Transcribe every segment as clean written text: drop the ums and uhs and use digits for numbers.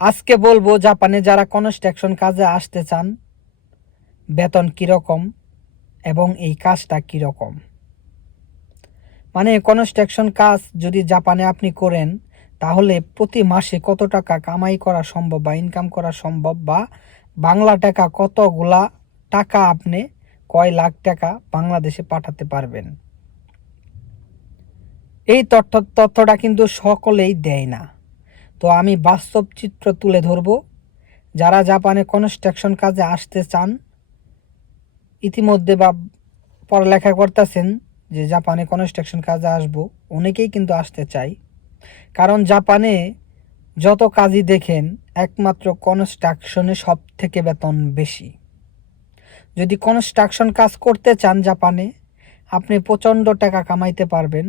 আজকে বলবো জাপানে যারা কনস্ট্রাকশন কাজে আসতে চান বেতন কীরকম এবং এই কাজটা কীরকম। মানে কনস্ট্রাকশন কাজ যদি জাপানে আপনি করেন তাহলে প্রতি মাসে কত টাকা কামাই করা সম্ভব বা ইনকাম করা সম্ভব, বা বাংলা টাকা কতগুলা টাকা আপনি কয় লাখ টাকা বাংলাদেশে পাঠাতে পারবেন। এই তথ্যটা কিন্তু সকলেই দেয় না। তো আমি বাস্তব চিত্র তুলে ধরব। যারা জাপানে কনস্ট্রাকশন কাজে আসতে চান, ইতিমধ্যে বা পড়ালেখা করতেছেন যে জাপানে কনস্ট্রাকশন কাজে আসব, অনেকেই কিন্তু আসতে চাই। কারণ জাপানে যত কাজই দেখেন একমাত্র কনস্ট্রাকশনে সব থেকে বেতন বেশি। যদি কনস্ট্রাকশন কাজ করতে চান জাপানে, আপনি প্রচণ্ড টাকা কামাইতে পারবেন।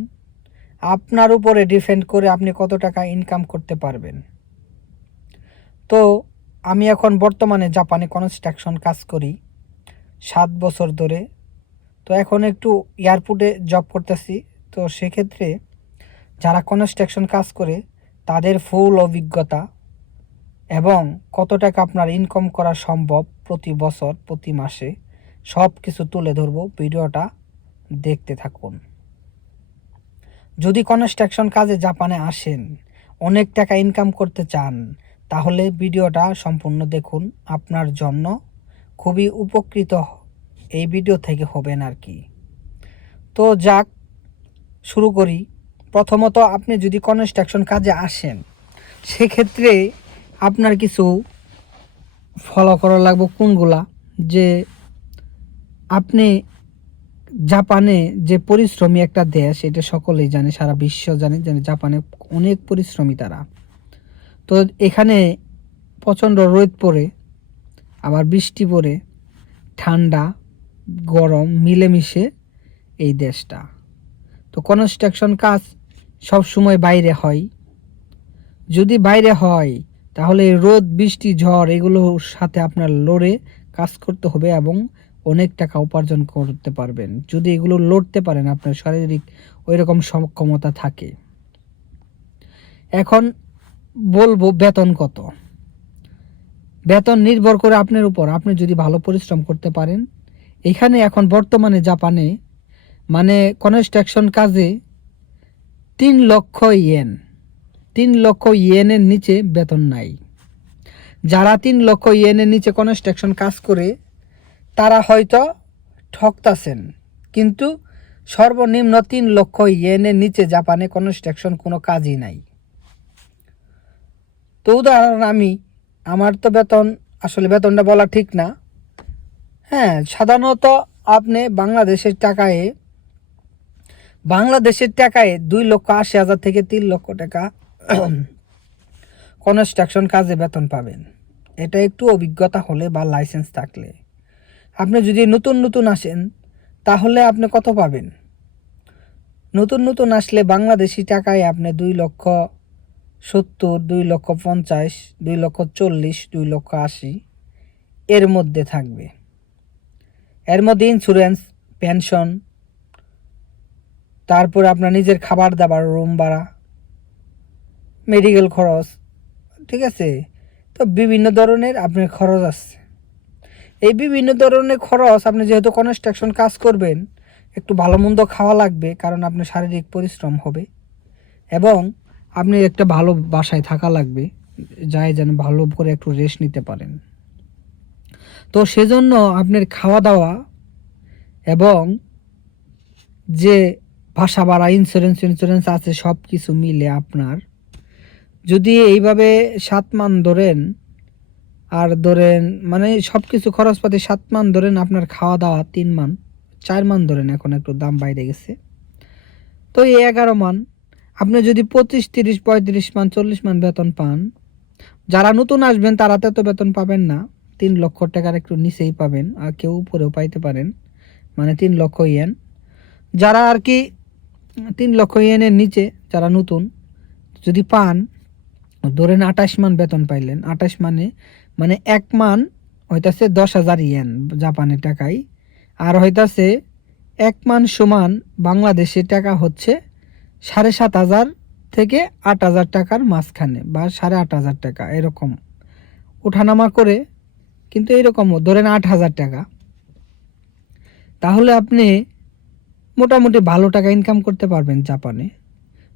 আপনার উপরে ডিপেন্ড করে আপনি কত টাকা ইনকাম করতে পারবেন। তো আমি এখন বর্তমানে জাপানে কনস্ট্রাকশন কাজ করি 7 বছর ধরে। তো এখন একটু এয়ারপোর্টে জব করতেছি। তো সেক্ষেত্রে যারা কনস্ট্রাকশন কাজ করে তাদের ফুল অভিজ্ঞতা এবং কত টাকা আপনার ইনকাম করা সম্ভব প্রতি বছর প্রতি মাসে সব কিছু তুলে ধরবো। ভিডিওটা দেখতে থাকুন। যদি কনস্ট্রাকশন কাজে জাপানে আসেন, অনেক টাকা ইনকাম করতে চান, তাহলে ভিডিওটা সম্পূর্ণ দেখুন। আপনার জন্য খুবই উপকৃত এই ভিডিও থেকে হবেন আর কি। তো যাক, শুরু করি। প্রথমত আপনি যদি কনস্ট্রাকশন কাজে আসেন, সেক্ষেত্রে আপনার কিছু ফলো করা লাগবে। কোনগুলা? যে আপনি জাপানে যে পরিশ্রমী একটা দেশ, এটা সকলেই জানে, সারা বিশ্ব জানে যে জাপানে অনেক পরিশ্রমী তারা। তো এখানে প্রচণ্ড রোদ পড়ে, আবার বৃষ্টি পড়ে, ঠান্ডা গরম মিলেমিশে এই দেশটা। তো কনস্ট্রাকশন কাজ সব সময় বাইরে হয়। যদি বাইরে হয় তাহলে রোদ বৃষ্টি ঝড় এগুলোর সাথে আপনার লড়ে কাজ করতে হবে এবং অনেক টাকা উপার্জন করতে পারবেন যদি এগুলো লড়তে পারেন, আপনার শারীরিক ওই রকম সক্ষমতা থাকে। এখন বলবো বেতন কত। বেতন নির্ভর করে আপনার উপর। আপনি যদি ভালো পরিশ্রম করতে পারেন, এখানে এখন বর্তমানে জাপানে মানে কনস্ট্রাকশন কাজে 3 লক্ষ ইয়েন, 3 লক্ষ ইয়েনের নিচে বেতন নাই। যারা 3 লক্ষ ইয়েনের নিচে কনস্ট্রাকশন কাজ করে তারা হয়তো ঠকতাছেন, কিন্তু সর্বনিম্ন 3 লক্ষ ইয়েনের নিচে জাপানে কনস্ট্রাকশন কোনো কাজই নাই। তো উদাহরণ আমার তো বেতন, আসলে বেতনটা বলা ঠিক না। হ্যাঁ, সাধারণত আপনি বাংলাদেশের টাকায় 2,80,000 থেকে 3 লক্ষ টাকা কনস্ট্রাকশন কাজে বেতন পাবেন। এটা একটু অভিজ্ঞতা হলে বা লাইসেন্স থাকলে। আপনি যদি নতুন আসেন তাহলে আপনি কত পাবেন? নতুন আসলে বাংলাদেশি টাকায় আপনি 2,70,000, 2,50,000, 2,40,000, 2,80,000 এর মধ্যে থাকবে। এর মধ্যে ইন্স্যুরেন্স, পেনশন, তারপরে আপনার নিজের খাবার দাবার, রুম ভাড়া, মেডিকেল খরচ, ঠিক আছে? তো বিভিন্ন ধরনের আপনার খরচ আছে। এই বিভিন্ন ধরনের খরচ, আপনি যেহেতু কনস্ট্রাকশন কাজ করবেন, একটু ভালো মন্দ খাওয়া লাগবে, কারণ আপনার শারীরিক পরিশ্রম হবে এবং আপনি একটা ভালো বাসায় থাকা লাগবে, যাই যেন ভালো করে একটু রেস্ট নিতে পারেন। তো সেজন্য আপনার খাওয়া দাওয়া এবং যে বাসা ভাড়া, ইন্স্যুরেন্স আছে, সব কিছু মিলে আপনার যদি এইভাবে 7 মান ধরেন, আর ধরেন মানে সব কিছু খরচপাতি 7 মান ধরেন, আপনার খাওয়া দাওয়া 3 মান, 4 মান ধরেন, এখন একটু দাম বাইরে গেছে, তো এই 11 মান। আপনি যদি 25, 30, 35 মান, 40 মান বেতন পান, যারা নতুন আসবেন তারা তো বেতন পাবেন না, 3 লক্ষ টাকার একটু নিচেই পাবেন, আর কেউ উপরেও পাইতে পারেন, মানে 3 লক্ষ ইয়েন। যারা আর কি 3 লক্ষ ইয়েনের নিচে যারা নতুন যদি পান, ধরেন 28 মান বেতন পাইলেন। 28 মানে 1 মান হইতাছে 10,000 ইয়েন জাপানের টাকায়, আর হইতাছে 1 মান সমান বাংলাদেশের টাকা হচ্ছে 7,500 থেকে 8,000 টাকার মাঝখানে বা 8,500 টাকা এরকম ওঠানামা করে, কিন্তু এরকমও ধরেন 8,000 টাকা, তাহলে আপনি মোটামুটি ভালো টাকা ইনকাম করতে পারবেন জাপানে।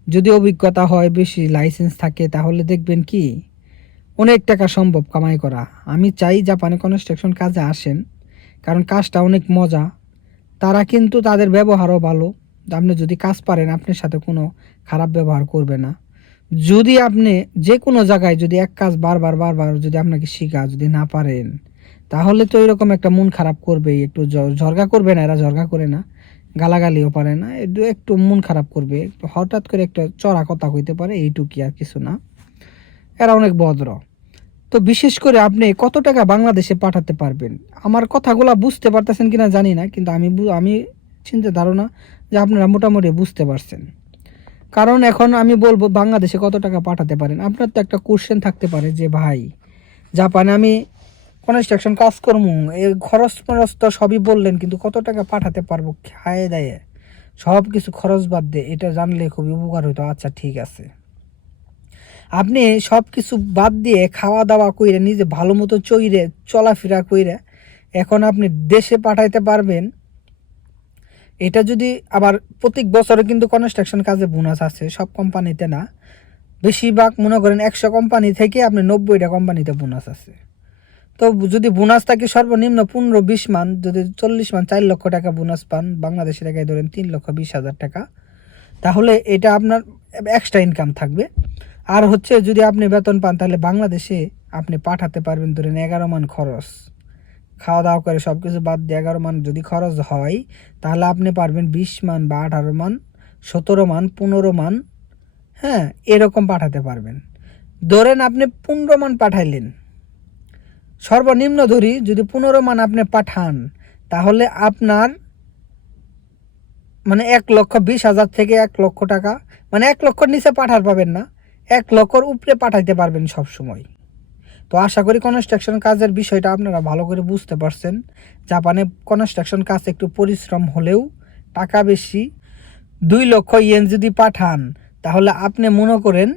যদি অভিজ্ঞতা হয়, বেশি লাইসেন্স থাকে, তাহলে দেখবেন কি অনেক টাকা সম্ভব কামাই করা। আমি চাই জাপানে কনস্ট্রাকশন কাজে আসেন, কারণ কাজটা অনেক মজা। তারা কিন্তু তাদের ব্যবহারও ভালো। আপনি যদি কাজ পারেন, আপনার সাথে কোনো খারাপ ব্যবহার করবে না। যদি আপনি যে কোনো জায়গায় যদি এক কাজ বারবার বারবার যদি আপনাকে শেখা যদি না পারেন, তাহলে তো এরকম একটা মন খারাপ করবেই, একটু ঝরগা করবে না, এরা ঝরগা করে না, গালাগালিও পারে না, একটু মন খারাপ করবে, হঠাৎ করে একটা চড়া কথা কইতে পারে, এইটুকুই আর কিছু না। এরা অনেক ভদ্র। তো বিশেষ করে আপনি কত টাকা বাংলাদেশে পাঠাতে পারবেন, আমার কথাগুলো বুঝতে পারতেছেন কিনা জানি না, কিন্তু আমি চিন্তা ধারণা যে আপনারা মোটামুটি বুঝতে পারছেন। কারণ এখন আমি বলবো বাংলাদেশে কত টাকা পাঠাতে পারেন। আপনার তো একটা কোশ্চেন থাকতে পারে যে ভাই, জাপানে আমি কনস্ট্রাকশন কাজ করবো, এর খরচ ফরচ তো সবই বললেন, কিন্তু কত টাকা পাঠাতে পারবো খায়ে দায়ে, সব কিছু খরচ বাদ দিয়ে, এটা জানলে খুবই উপকার হতো। আচ্ছা ঠিক আছে, আপনি সব কিছু বাদ দিয়ে খাওয়া দাওয়া কইরে নিজে ভালো মতো চইরে চলাফেরা কইরে এখন আপনি দেশে পাঠাইতে পারবেন। এটা যদি আবার প্রত্যেক বছরে কিন্তু কনস্ট্রাকশন কাজে বোনাস আছে, সব কোম্পানিতে না, বেশিরভাগ মনে করেন 100 কোম্পানি থেকে আপনি 90টা কোম্পানিতে বোনাস আছে। তো যদি বোনাস থাকে সর্বনিম্ন 15-20 মান, যদি 40 মান 4 লক্ষ টাকা বোনাস পান, বাংলাদেশের টাকায় ধরেন 3,20,000 টাকা, তাহলে এটা আপনার এক্সট্রা ইনকাম থাকবে। আর হচ্ছে যদি আপনি বেতন পান, তাহলে বাংলাদেশে আপনি পাঠাতে পারবেন ধরেন 11 মান খরচ, খাওয়া দাওয়া করে সব কিছু বাদ দিয়ে 11 মান যদি খরচ হয়, তাহলে আপনি পারবেন 20 মান বা 18 মান, 17 মান, 15 মান, হ্যাঁ এরকম পাঠাতে পারবেন। ধরেন আপনি 15 মান পাঠাইলেন, সর্বনিম্ন ধরি যদি 15 মান আপনি পাঠান, তাহলে আপনার মানে 1,20,000 থেকে 1 লক্ষ টাকা, মানে 1 লক্ষর নিচে পাঠার পাবেন না, 1 লক্ষর উপরে পাঠাইতে পারবেন সব সময়। তো আশা করি কনস্ট্রাকশন কাজের বিষয়টা আপনারা ভালো করে বুঝতে পারছেন। জাপানে কনস্ট্রাকশন কাজ একটু পরিশ্রম হলেও টাকা বেশি। 2 লক্ষ ইয়েন যদি পাঠান, তাহলে আপনি মনে করেন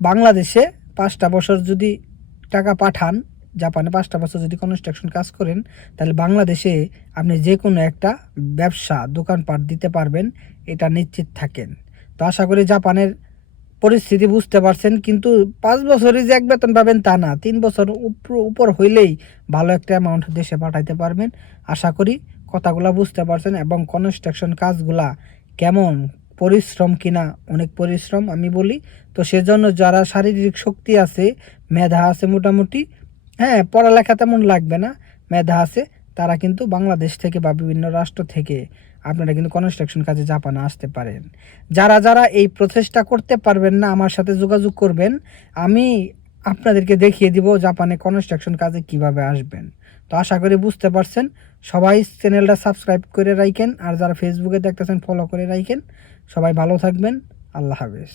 বাংলাদেশে 5টা বছর যদি টাকা পাঠান, জাপানে 5টা বছর যদি কনস্ট্রাকশন কাজ করেন, তাহলে বাংলাদেশে আপনি যে কোনো একটা ব্যবসা দোকানপাট দিতে পারবেন, এটা নিশ্চিত থাকেন। তো আশা করি জাপানের পরিস্থিতি বুঝতে পারছেন। কিন্তু 5 বছরই যে এক বেতন পাবেন তা না, 3 বছর উপর হইলেই ভালো একটা অ্যামাউন্ট দেশে পাঠাইতে পারবেন। আশা করি কথাগুলা বুঝতে পারছেন, এবং কনস্ট্রাকশন কাজগুলা কেমন পরিশ্রম কিনা, অনেক পরিশ্রম আমি বলি। তো সেজন্য যারা শারীরিক শক্তি আছে, মেধা আছে মোটামুটি, হ্যাঁ পড়ালেখা তেমন লাগবে না, মেধা আছে, তারা কিন্তু বাংলাদেশ থেকে বা বিভিন্ন রাষ্ট্র থেকে আপনারা কিন্তু কনস্ট্রাকশন কাজে জাপানে আসতে পারেন। যারা যারা এই প্রচেষ্টা করতে পারবেন না, আমার সাথে যোগাযোগ করবেন, আমি আপনাদেরকে দেখিয়ে দিব জাপানে কনস্ট্রাকশন কাজে কিভাবে আসবেন। তো আশা করি বুঝতে পারছেন। সবাই চ্যানেলটা সাবস্ক্রাইব করে রাখেন, আর যারা ফেসবুকে দেখতেছেন ফলো করে রাখেন। সবাই ভালো থাকবেন। আল্লাহ হাফেজ।